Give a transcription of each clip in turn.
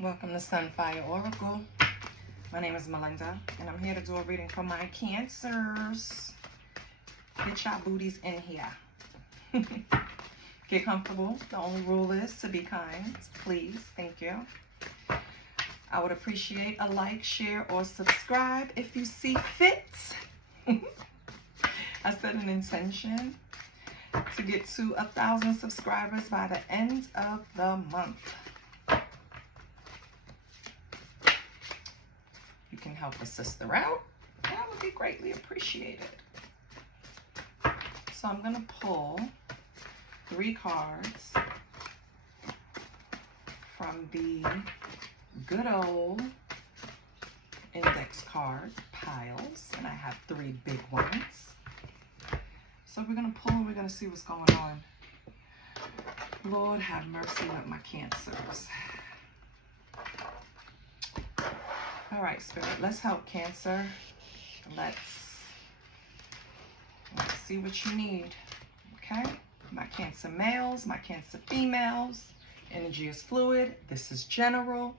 Welcome to Sunfire Oracle. My name is Melinda, and I'm here to do a reading for my Cancers. Get y'all booties in here. Get comfortable. The only rule is to be kind. Please. Thank you. I would appreciate a like, share, or subscribe if you see fit. I set an intention to get to 1,000 subscribers by the end of the month. You can help a sister out. That would be greatly appreciated. So I'm going to pull 3 cards from the good old index card piles, and I have 3 big ones. So we're going to pull and we're going to see what's going on. Lord have mercy with my Cancers. All right, Spirit, let's help Cancer. Let's see what you need, okay? My Cancer males, my Cancer females. Energy is fluid. This is general.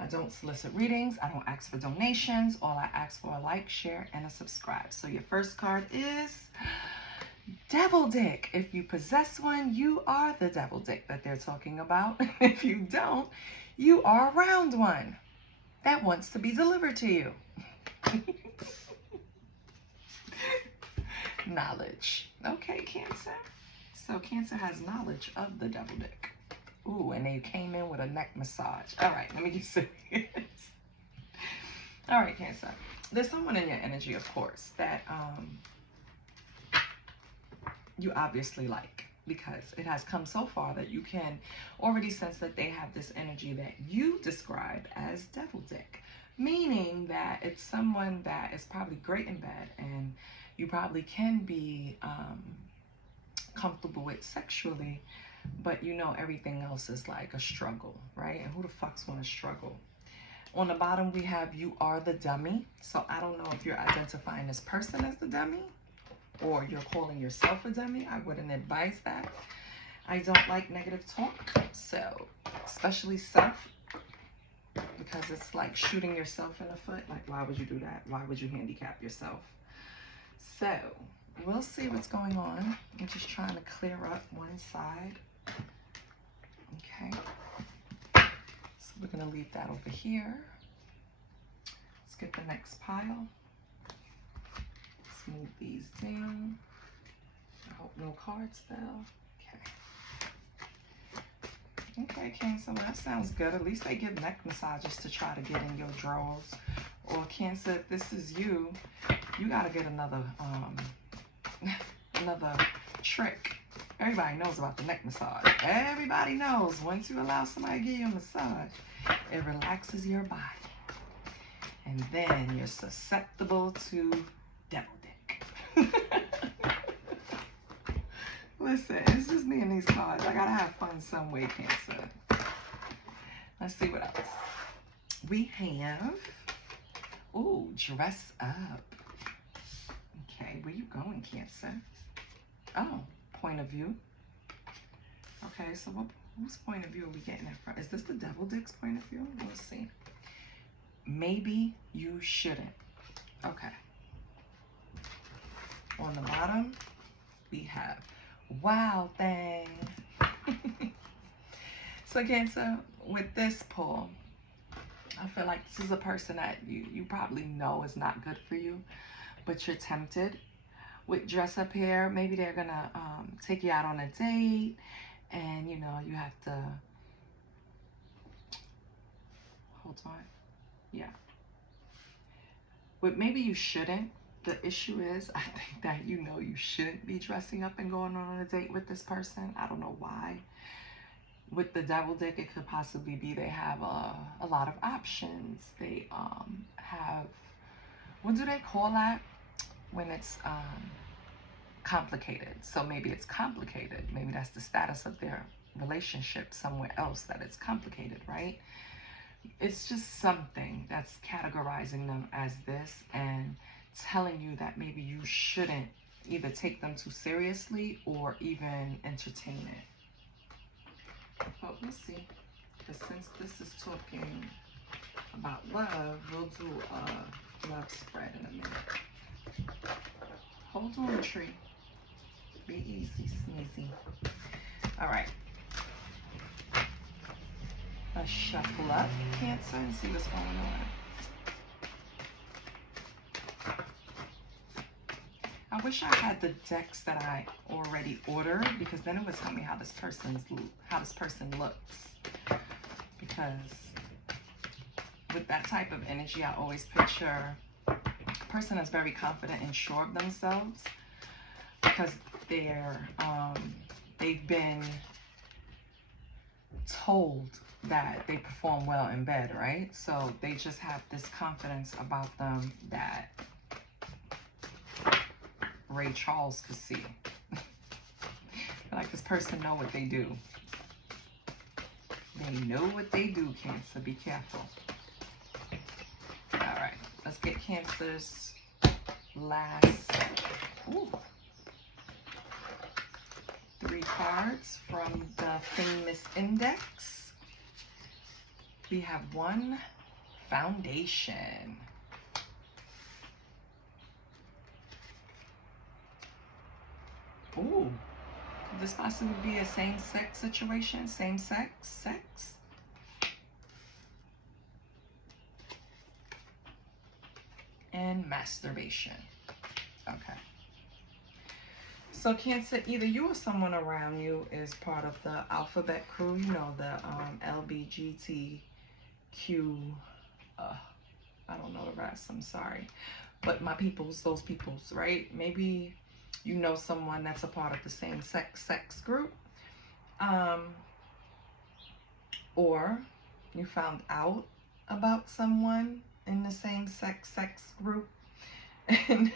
I don't solicit readings. I don't ask for donations. All I ask for a like, share, and a subscribe. So your first card is Devil Dick. If you possess one, you are the Devil Dick that they're talking about. If you don't, you are around one that wants to be delivered to you. Knowledge. Okay, Cancer. So Cancer has knowledge of the Devil Dick. Ooh, and they came in with a neck massage. All right, let me get serious. All right, Cancer. There's someone in your energy, of course, that you obviously like, because it has come so far that you can already sense that they have this energy that you describe as Devil Dick, meaning that it's someone that is probably great in bed and you probably can be comfortable with sexually, but you know everything else is like a struggle, right? And who the fuck's want to struggle? On the bottom, we have you are the dummy. So I don't know if you're identifying this person as the dummy or you're calling yourself a dummy. I wouldn't advise that. I don't like negative talk, so especially self, because it's like shooting yourself in the foot. Like, why would you do that? Why would you handicap yourself? So we'll see what's going on. I'm just trying to clear up one side. Okay. So we're going to leave that over here. Let's get the next pile. Move these down. I hope no cards fell. Okay. Okay, Cancer, well, that sounds good. At least they give neck massages to try to get in your drawers. Or Cancer, if this is you, you gotta get another another trick. Everybody knows about the neck massage. Everybody knows once you allow somebody to give you a massage, it relaxes your body. And then you're susceptible to devil dick. Listen, it's just me and these cards. I gotta have fun some way, Cancer. Let's see what else. We have, ooh, dress up. Okay, where you going, Cancer? Oh, point of view. Okay, so whose point of view are we getting that from? Is this the Devil Dick's point of view? Let's see. Maybe you shouldn't. Okay. On the bottom, we have Wow Thing. So Cancer, with this pull, I feel like this is a person that you probably know is not good for you, but you're tempted. With dress up here, maybe they're gonna take you out on a date, and you know, you have to, hold on, yeah. But maybe you shouldn't. The issue is, I think that you know you shouldn't be dressing up and going on a date with this person. I don't know why. With the Devil Dick, it could possibly be they have a lot of options. They have, what do they call that? When it's complicated. So maybe it's complicated. Maybe that's the status of their relationship somewhere else, that it's complicated, right? It's just something that's categorizing them as this and telling you that maybe you shouldn't either take them too seriously or even entertain it. But we'll see. But since this is talking about love, we'll do a love spread in a minute. Hold on, tree. Be easy, sneezy. All right. Let's shuffle up Cancer and see what's going on. I wish I had the decks that I already ordered, because then it would tell me how this person looks. Because with that type of energy, I always picture a person that's very confident and sure of themselves, because they've been told that they perform well in bed, right? So they just have this confidence about them that Ray Charles could see. Like, this person know what they do. They know what they do, Cancer. Be careful. All right, let's get Cancer's last 3 cards from the famous index. We have 1, foundation. Ooh, could this possibly be a same-sex situation? Same-sex? Sex? And masturbation. Okay. So Cancer, either you or someone around you is part of the alphabet crew. You know, the LBGTQ. I don't know the rest. I'm sorry. But my peoples, those peoples, right? Maybe you know someone that's a part of the same sex group. Or you found out about someone in the same sex group. And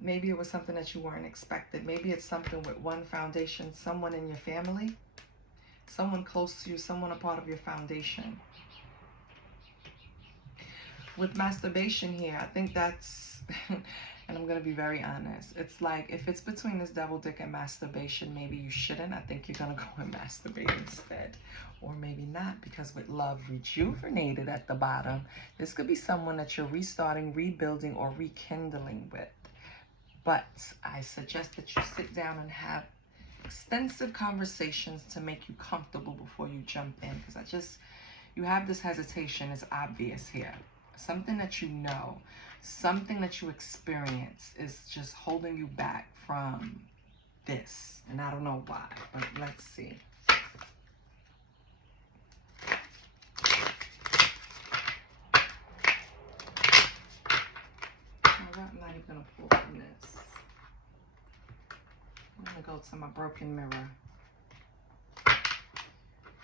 maybe it was something that you weren't expected. Maybe it's something with 1 foundation, someone in your family, someone close to you, someone a part of your foundation. With masturbation here, I think that's, and I'm going to be very honest, it's like, if it's between this double dick and masturbation, maybe you shouldn't. I think you're going to go and masturbate instead. Or maybe not, because with love rejuvenated at the bottom, this could be someone that you're restarting, rebuilding, or rekindling with. But I suggest that you sit down and have extensive conversations to make you comfortable before you jump in. Because you have this hesitation. It's obvious here. Something that you know, something that you experience is just holding you back from this. And I don't know why, but let's see. I'm not even going to pull from this. I'm going to go to my broken mirror.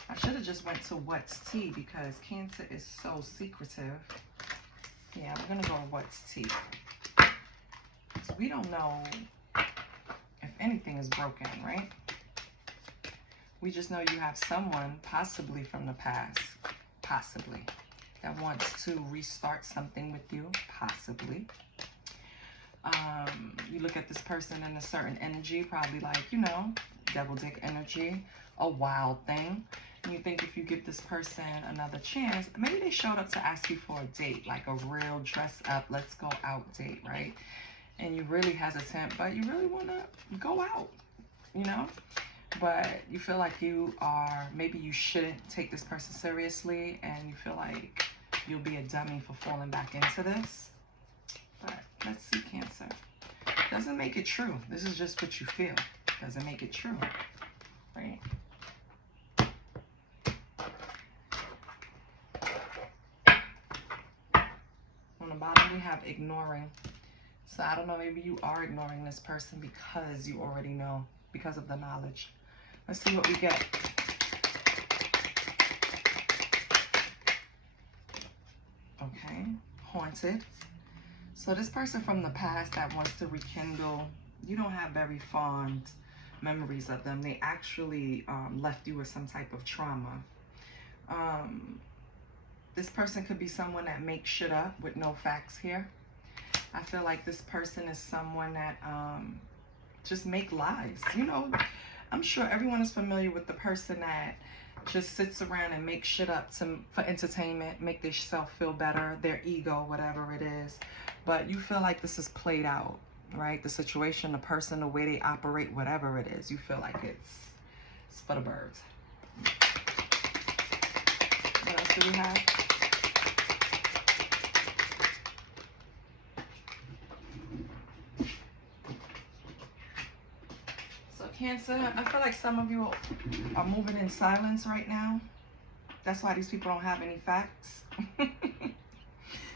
I should have just went to what's tea, because Cancer is so secretive. Yeah, we're going to go to what's tea. So we don't know if anything is broken, right? We just know you have someone, possibly from the past, possibly, that wants to restart something with you, possibly. You look at this person in a certain energy, probably like, you know, devil dick energy, a wild thing. And you think if you give this person another chance, maybe they showed up to ask you for a date, like a real dress up, let's go out date, right? And you're really hesitant, but you really want to go out, you know? But you feel like maybe you shouldn't take this person seriously, and you feel like you'll be a dummy for falling back into this. But let's see, Cancer. Doesn't make it true. This is just what you feel. Doesn't make it true, right? On the bottom, we have ignoring. So I don't know, maybe you are ignoring this person because you already know, because of the knowledge. Let's see what we get. Okay, haunted. So this person from the past that wants to rekindle, you don't have very fond memories of them. They actually left you with some type of trauma. This person could be someone that makes shit up with no facts here. I feel like this person is someone that just make lies. You know, I'm sure everyone is familiar with the person that just sits around and makes shit up for entertainment, make themselves feel better, their ego, whatever it is. But you feel like this is played out, right? The situation, the person, the way they operate, whatever it is, you feel like it's for the birds. What else do we have? So Cancer, I feel like some of you are moving in silence right now. That's why these people don't have any facts.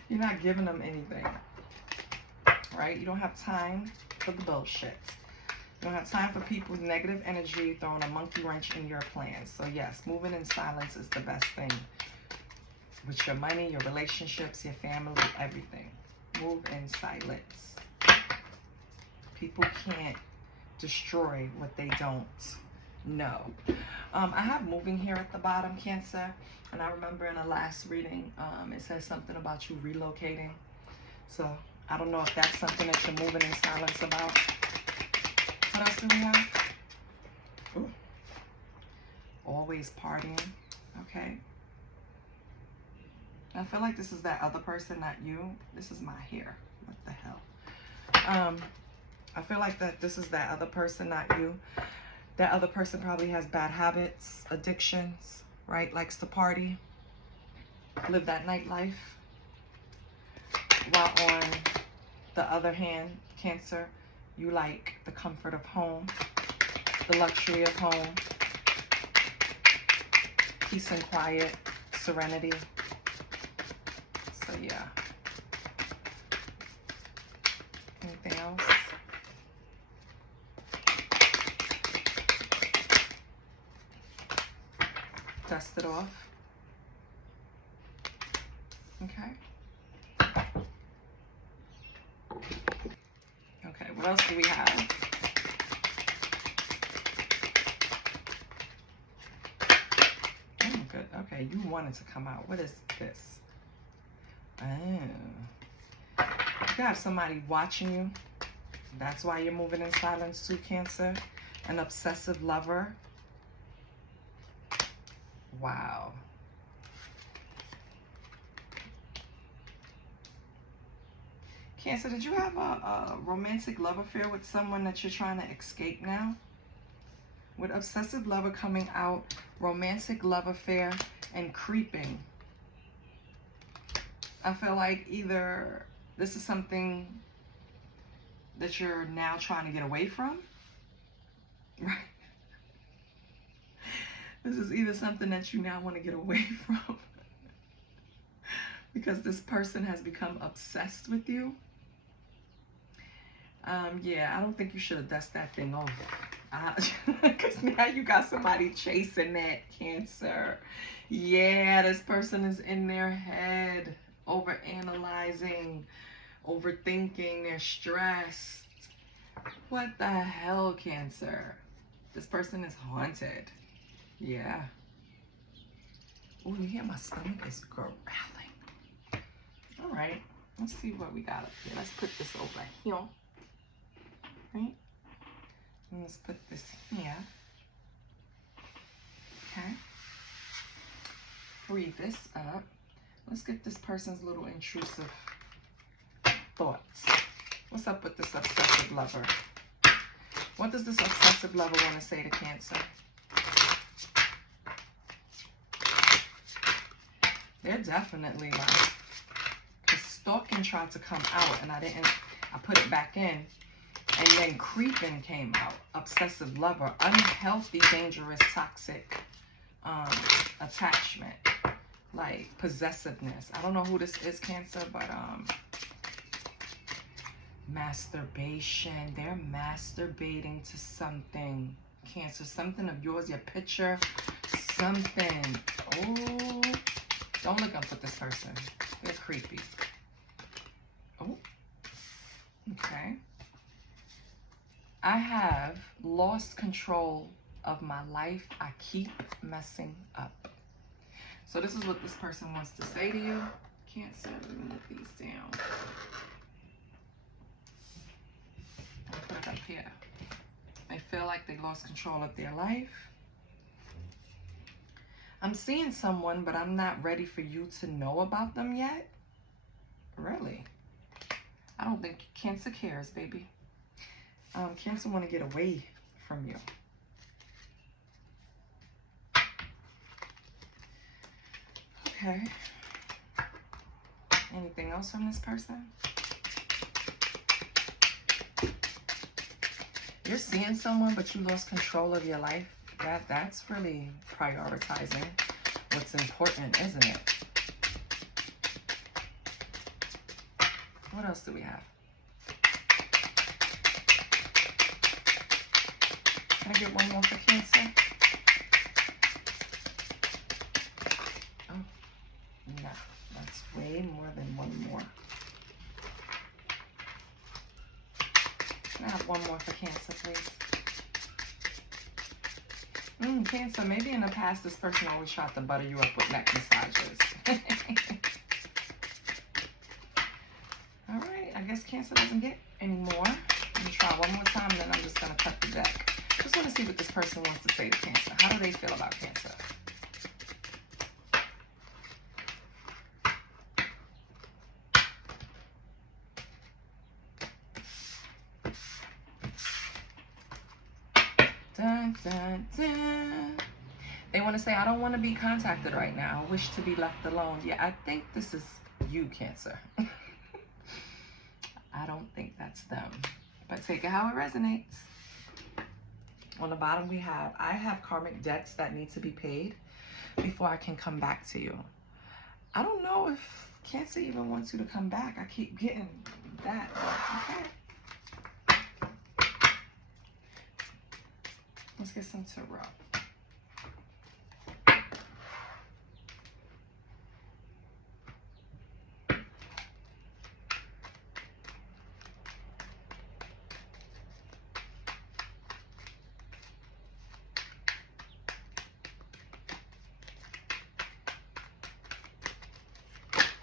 You're not giving them anything, right? You don't have time for the bullshit. You don't have time for people's negative energy throwing a monkey wrench in your plans. So yes, moving in silence is the best thing. With your money, your relationships, your family, everything. Move in silence. People can't destroy what they don't know. I have moving here at the bottom, Cancer. And I remember in the last reading, it says something about you relocating. So I don't know if that's something that you're moving in silence about. What else do we have? Ooh. Always partying. Okay. I feel like this is that other person, not you. This is my hair. What the hell? I feel like that this is that other person, not you. That other person probably has bad habits, addictions, right? Likes to party, live that nightlife. While on the other hand, Cancer, you like the comfort of home, the luxury of home, peace and quiet, serenity. So yeah. Anything else? Dust it off. Okay. Okay, what else do we have? Oh, good. Okay, you wanted to come out. What is this? Oh. You have somebody watching you. That's why you're moving in silence too, Cancer. An obsessive lover. Wow. Cancer, did you have a romantic love affair with someone that you're trying to escape now? With obsessive lover coming out, romantic love affair, and creeping. I feel like either this is something that you're now trying to get away from, right? This is either something that you now want to get away from because this person has become obsessed with you. Yeah, I don't think you should have dusted that thing off. Because now you got somebody chasing that, Cancer. Yeah, this person is in their head, overanalyzing, overthinking, they're stressed. What the hell, Cancer? This person is haunted. Yeah. Oh, you hear my stomach is growling. All right, let's see what we got up here. Let's put this over here. Right? And let's put this here. Okay. Breathe this up. Let's get this person's little intrusive thoughts. What's up with this obsessive lover? What does this obsessive lover want to say to Cancer? They're definitely like, because stalking tried to come out and I put it back in. And then creeping came out. Obsessive lover, unhealthy, dangerous, toxic attachment. Like possessiveness. I don't know who this is, Cancer, but masturbation. They're masturbating to something. Cancer, something of yours, your picture, something. Oh, don't look up with this person. They're creepy. Oh, okay. I have lost control of my life. I keep messing up. So this is what this person wants to say to you. Cancer, let me move these down. I'll put it up here. They feel like they lost control of their life. I'm seeing someone, but I'm not ready for you to know about them yet. Really? I don't think Cancer cares, baby. Cancer want to get away from you. Okay. Anything else from this person? You're seeing someone, but you lost control of your life. That's really prioritizing what's important, isn't it? What else do we have? Can I get one more for Cancer? Oh, no. That's way more than one more. Can I have one more for Cancer, please? Cancer, maybe in the past this person always tried to butter you up with neck massages. All right, I guess Cancer doesn't get any more. Let me try one more time, and then I'm just going to cut the deck. Just want to see what this person wants to say to Cancer. How do they feel about Cancer? Dun, dun, dun. They want to say, I don't want to be contacted right now. I wish to be left alone. Yeah, I think this is you, Cancer. I don't think that's them. But take it how it resonates. On the bottom we have, I have karmic debts that need to be paid before I can come back to you. I don't know if Cancer even wants you to come back. I keep getting that. But okay. Let's get some tarot.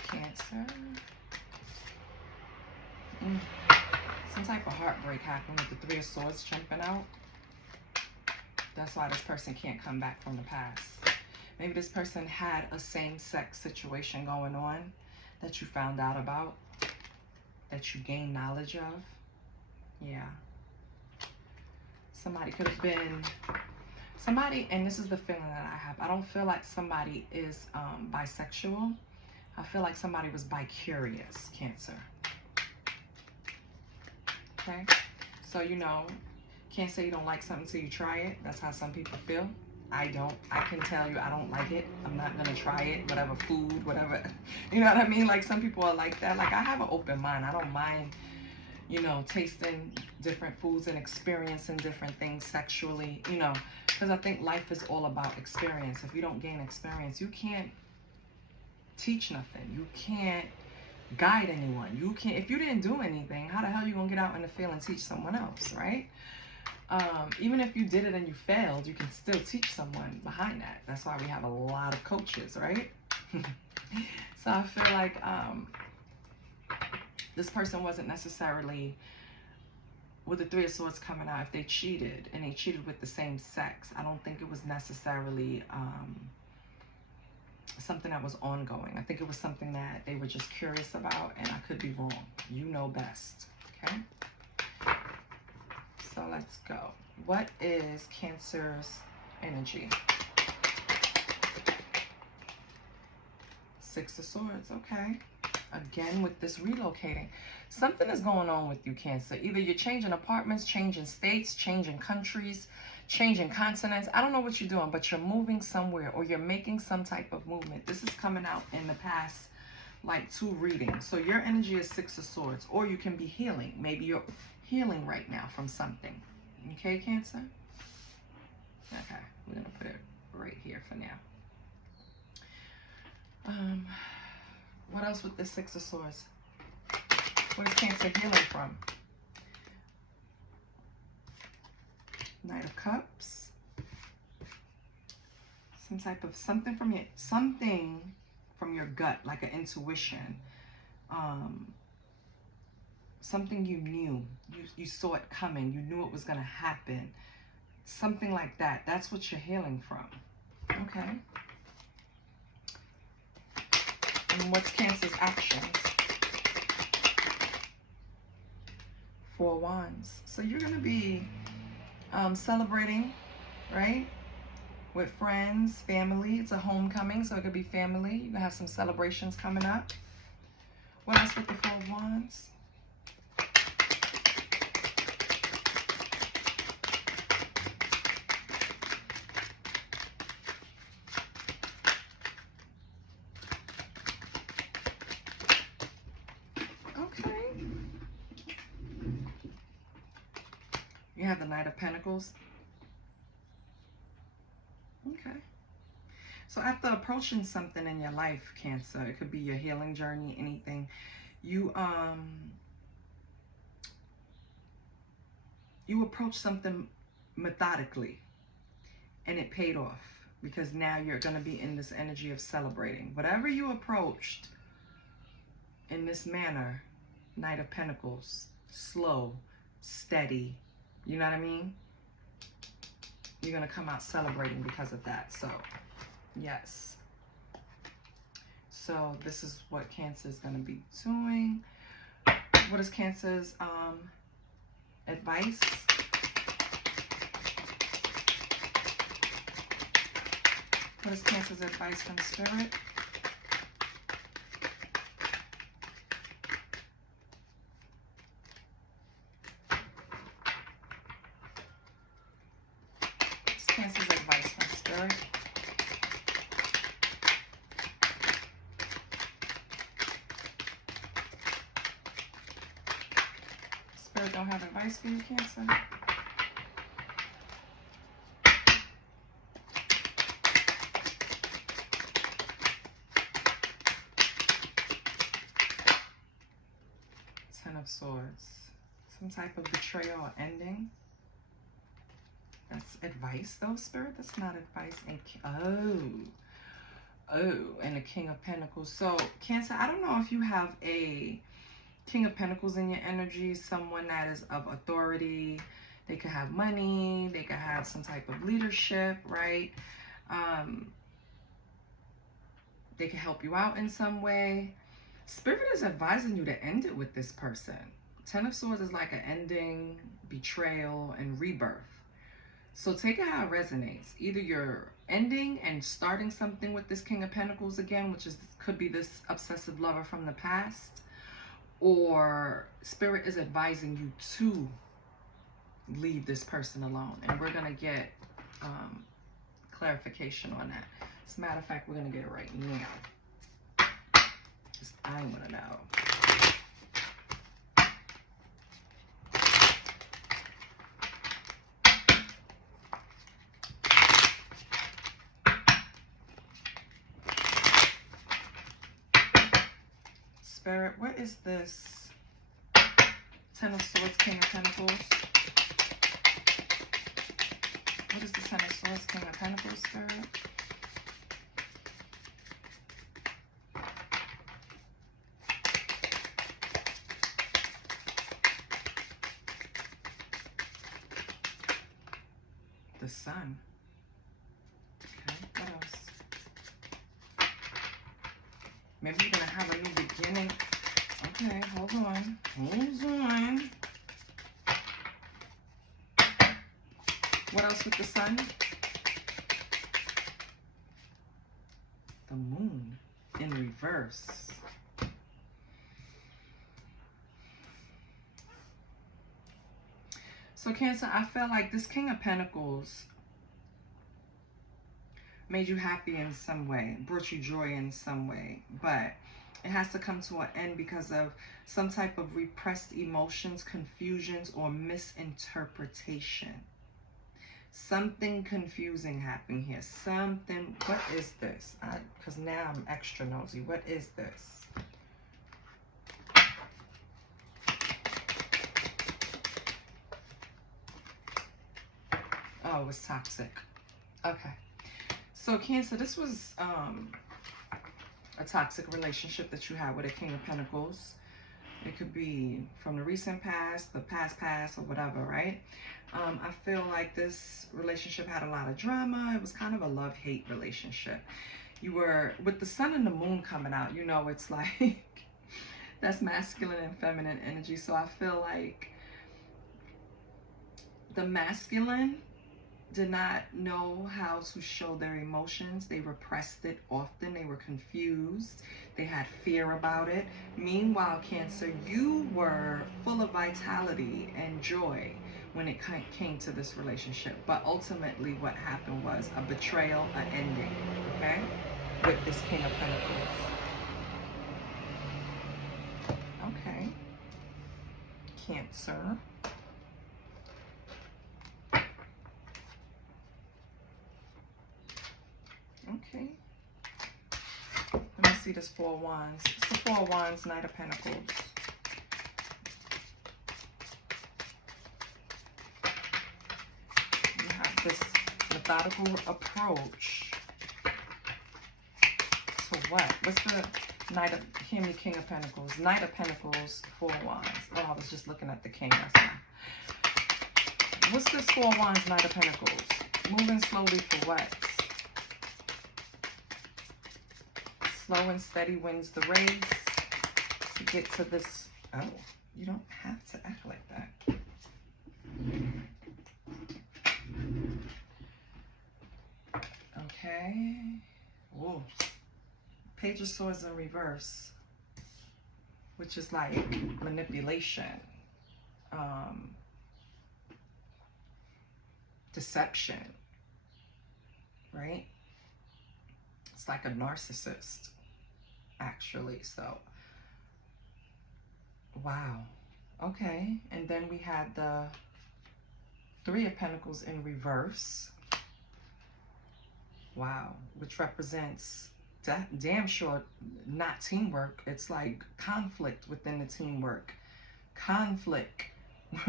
Cancer. Some type of heartbreak happened with the Three of Swords jumping out. That's why this person can't come back from the past. Maybe this person had a same-sex situation going on that you found out about, that you gained knowledge of. Yeah. Somebody could have been, somebody, and this is the feeling that I have. I don't feel like somebody is bisexual. I feel like somebody was bi-curious, Cancer. Okay? So, you know, can't say you don't like something till you try it. That's how some people feel. I don't. I can tell you I don't like it. I'm not going to try it. Whatever food, whatever. You know what I mean? Like some people are like that. Like I have an open mind. I don't mind, you know, tasting different foods and experiencing different things sexually, you know, because I think life is all about experience. If you don't gain experience, you can't teach nothing. You can't guide anyone. You can't, if you didn't do anything, how the hell you going to get out in the field and teach someone else, right? Even if you did it and you failed, you can still teach someone behind that. That's why we have a lot of coaches, right? So I feel like this person wasn't necessarily, with the Three of Swords coming out, if they cheated and they cheated with the same sex, I don't think it was necessarily something that was ongoing. I think it was something that they were just curious about, and I could be wrong. You know best, okay? So let's go. What is Cancer's energy? Six of Swords, okay. Again, with this relocating. Something is going on with you, Cancer. Either you're changing apartments, changing states, changing countries, changing continents. I don't know what you're doing, but you're moving somewhere or you're making some type of movement. This is coming out in the past, like 2 readings. So your energy is Six of Swords, or you can be healing. Maybe you're healing right now from something. Okay, Cancer? Okay, we're going to put it right here for now. What else with the Six of Swords? What is Cancer healing from? Knight of Cups. Some type of something from your gut, like an intuition. Something you knew. You saw it coming. You knew it was going to happen. Something like that. That's what you're healing from. Okay. And what's Cancer's actions? 4 Wands. So you're going to be celebrating, right? With friends, family. It's a homecoming, so it could be family. You're going to have some celebrations coming up. What else with the 4 Wands? Okay. You have the Knight of Pentacles. Okay. So after approaching something in your life, Cancer, it could be your healing journey, anything, you approach something methodically, and it paid off, because now you're going to be in this energy of celebrating. Whatever you approached in this manner, Knight of Pentacles, slow, steady, you know what I mean? You're going to come out celebrating because of that. So, yes. So, this is what Cancer is going to be doing. What is Cancer's advice? What is Cancer's advice from Spirit? Cancer's advice from Spirit. Spirit don't have advice for you, Cancer. Ten of Swords. Some type of betrayal or ending. That's advice, though, Spirit. That's not advice. And and the King of Pentacles. So, Cancer, I don't know if you have a King of Pentacles in your energy, someone that is of authority. They could have money. They could have some type of leadership, right? They could help you out in some way. Spirit is advising you to end it with this person. Ten of Swords is like an ending, betrayal, and rebirth. So take it how it resonates. Either you're ending and starting something with this King of Pentacles again, which could be this obsessive lover from the past, or Spirit is advising you to leave this person alone. And we're going to get clarification on that. As a matter of fact, we're going to get it right now. Because I want to know. Spirit, what is this? Ten of Swords, King of Pentacles. What is the Ten of Swords, King of Pentacles, Spirit? The Sun. Okay, what else? Maybe you're going to have a new beginning. Okay, hold on. Hold on. What else with the Sun? The Moon in reverse. So Cancer, I feel like this King of Pentacles made you happy in some way, brought you joy in some way, but it has to come to an end because of some type of repressed emotions, confusions, or misinterpretation. Something confusing happened here. Something, what is this? Because now I'm extra nosy. What is this? Oh, it was toxic. Okay. So Cancer, this was a toxic relationship that you had with a King of Pentacles. It could be from the recent past, the past, or whatever, right? I feel like this relationship had a lot of drama. It was kind of a love-hate relationship. You were, with the sun and the moon coming out, you know, it's like, that's masculine and feminine energy. So I feel like the masculine did not know how to show their emotions. They repressed it often. They were confused. They had fear about it. Meanwhile, Cancer, you were full of vitality and joy when it came to this relationship. But ultimately what happened was a betrayal, an ending, okay? With this King of Pentacles. Okay. Cancer. Okay. Let me see this Four of Wands. It's the Four of Wands, Knight of Pentacles. You have this methodical approach to what? What's the Knight of, hear me, King of Pentacles. Knight of Pentacles, Four of Wands. Oh, I was just looking at the King. That's why. What's this Four of Wands, Knight of Pentacles? Moving slowly for what? Slow and steady wins the race to get to this. Oh, you don't have to act like that. Okay. Whoa. Page of Swords in reverse, which is like manipulation, deception, right? It's like a narcissist, actually. So, wow. Okay. And then we had the Three of Pentacles in reverse. Wow. Which represents damn sure not teamwork. It's like conflict within the teamwork. Conflict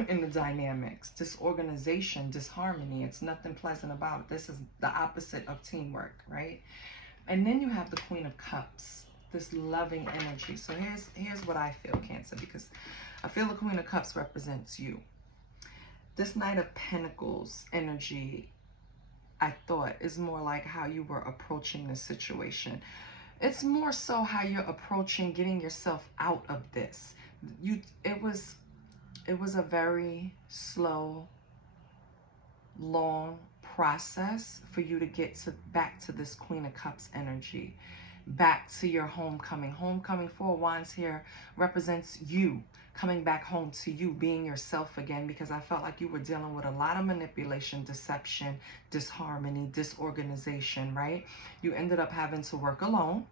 in the dynamics. Disorganization, disharmony. It's nothing pleasant about it. This is the opposite of teamwork, right? And then you have the Queen of Cups, this loving energy. So here's what I feel, Cancer, because I feel the Queen of Cups represents you. This Knight of Pentacles energy, I thought, is more like how you were approaching the situation. It's more so how you're approaching getting yourself out of this. It was a very slow, long process for you to get back to this Queen of Cups energy, back to your homecoming. Homecoming, Four of Wands here represents you coming back home to you, being yourself again, because I felt like you were dealing with a lot of manipulation, deception, disharmony, disorganization, right? You ended up having to work alone,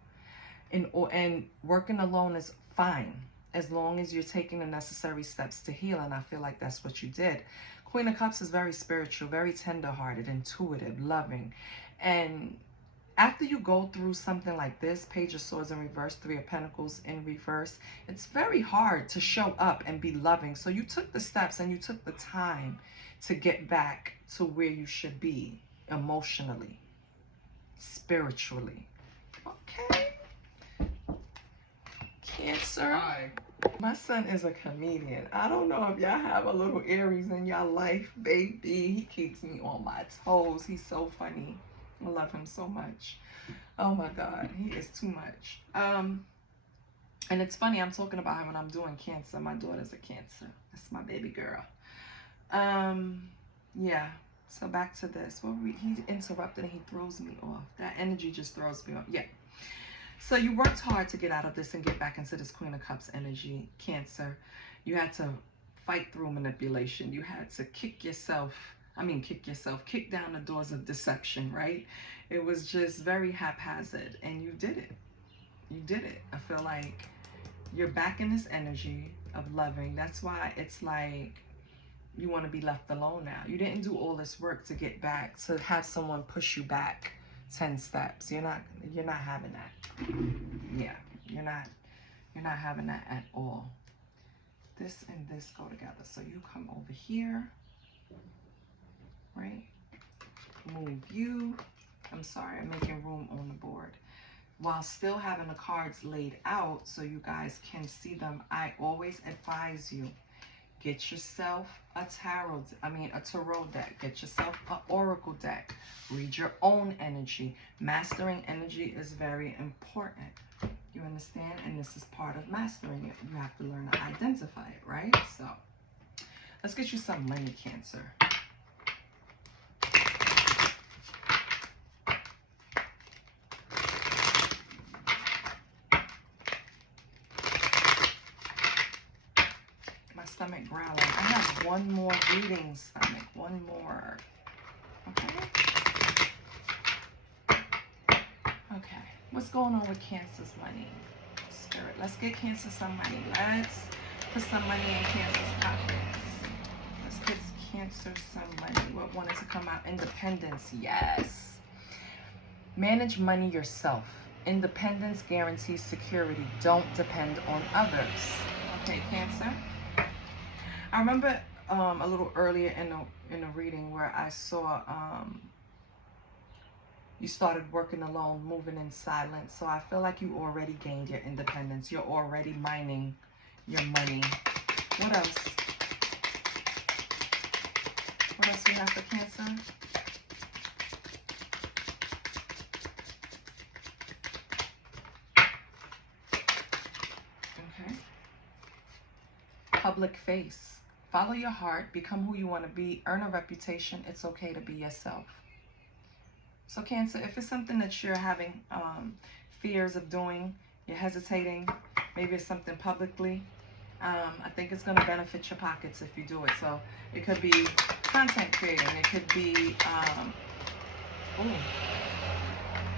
and working alone is fine as long as you're taking the necessary steps to heal, and I feel like that's what you did. Queen of Cups is very spiritual, very tender-hearted, intuitive, loving. And after you go through something like this, Page of Swords in reverse, Three of Pentacles in reverse, it's very hard to show up and be loving. So you took the steps and you took the time to get back to where you should be emotionally, spiritually. Okay. Cancer. Hi. My son is a comedian. I don't know if y'all have a little Aries in your life, baby. He keeps me on my toes. He's so funny. I love him so much. Oh my God, he is too much. And it's funny, I'm talking about him when I'm doing Cancer. My daughter's a Cancer. That's my baby girl. Yeah. So back to this. Well, he interrupted and he throws me off. That energy just throws me off. Yeah. So you worked hard to get out of this and get back into this Queen of Cups energy, Cancer. You had to fight through manipulation. You had to kick down the doors of deception, right? It was just very haphazard, and you did it. You did it. I feel like you're back in this energy of loving. That's why it's like you want to be left alone now. You didn't do all this work to get back, to have someone push you back 10 steps. You're not having that. Yeah, you're not having that at all. This and this go together. So you come over here, right? Move you. I'm sorry, I'm making room on the board. while still having the cards laid out so you guys can see them, I always advise you, get yourself a tarot deck. Get yourself an oracle deck. Read your own energy. Mastering energy is very important. You understand? And this is part of mastering it. You have to learn to identify it, right? So let's get you some money, Cancer. Stomach growling. I have one more reading, stomach. One more. Okay. Okay. What's going on with Cancer's money? Spirit. Let's get Cancer some money. Let's put some money in Cancer's pockets. Let's get Cancer some money. What wanted to come out? Independence. Yes. Manage money yourself. Independence guarantees security. Don't depend on others. Okay, Cancer. I remember a little earlier in the reading where I saw you started working alone, moving in silence. So I feel like you already gained your independence. You're already mining your money. What else? What else we have for Cancer? Okay. Public face. Follow your heart, become who you want to be, earn a reputation. It's okay to be yourself. So Cancer, if it's something that you're having fears of doing, you're hesitating, maybe it's something publicly, I think it's going to benefit your pockets if you do it. So it could be content creating. It could be,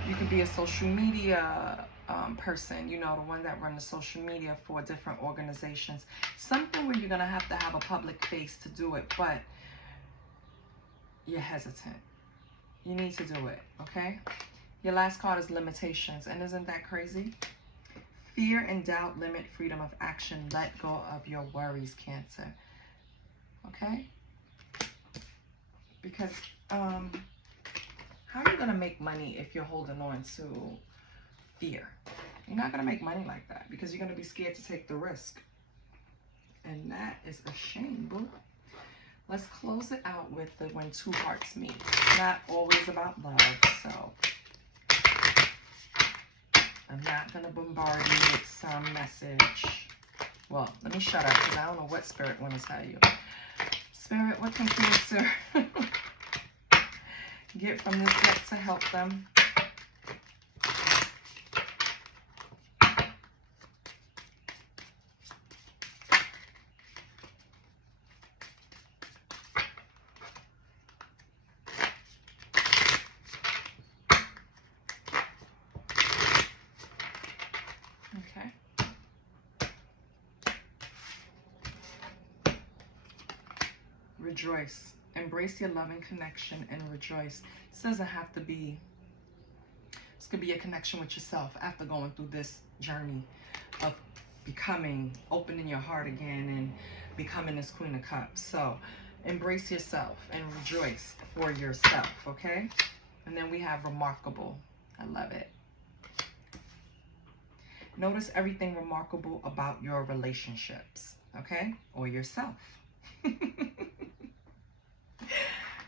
you could be a social media person, you know, the one that runs the social media for different organizations. Something where you're going to have a public face to do it, but you're hesitant. You need to do it, okay? Your last card is limitations, and isn't that crazy? Fear and doubt limit freedom of action. Let go of your worries, Cancer, okay? Because how are you going to make money if you're holding on to fear? You're not going to make money like that because you're going to be scared to take the risk. And that is a shame, boo. Let's close it out with the when two hearts meet. It's not always about love, so I'm not going to bombard you with some message. Well, let me shut up because I don't know what Spirit want to tell you. Spirit, what can Cancer get from this deck to help them? Okay. Rejoice. Embrace your loving connection and rejoice. This doesn't have to be, this could be a connection with yourself after going through this journey of becoming, opening your heart again and becoming this Queen of Cups. So embrace yourself and rejoice for yourself, okay? And then we have remarkable. I love it. Notice everything remarkable about your relationships, okay? Or yourself.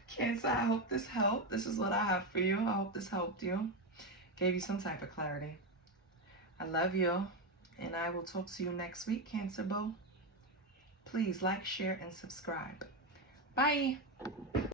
Cancer, I hope this helped. This is what I have for you. I hope this helped you. Gave you some type of clarity. I love you. And I will talk to you next week, Cancer Boo. Please like, share, and subscribe. Bye.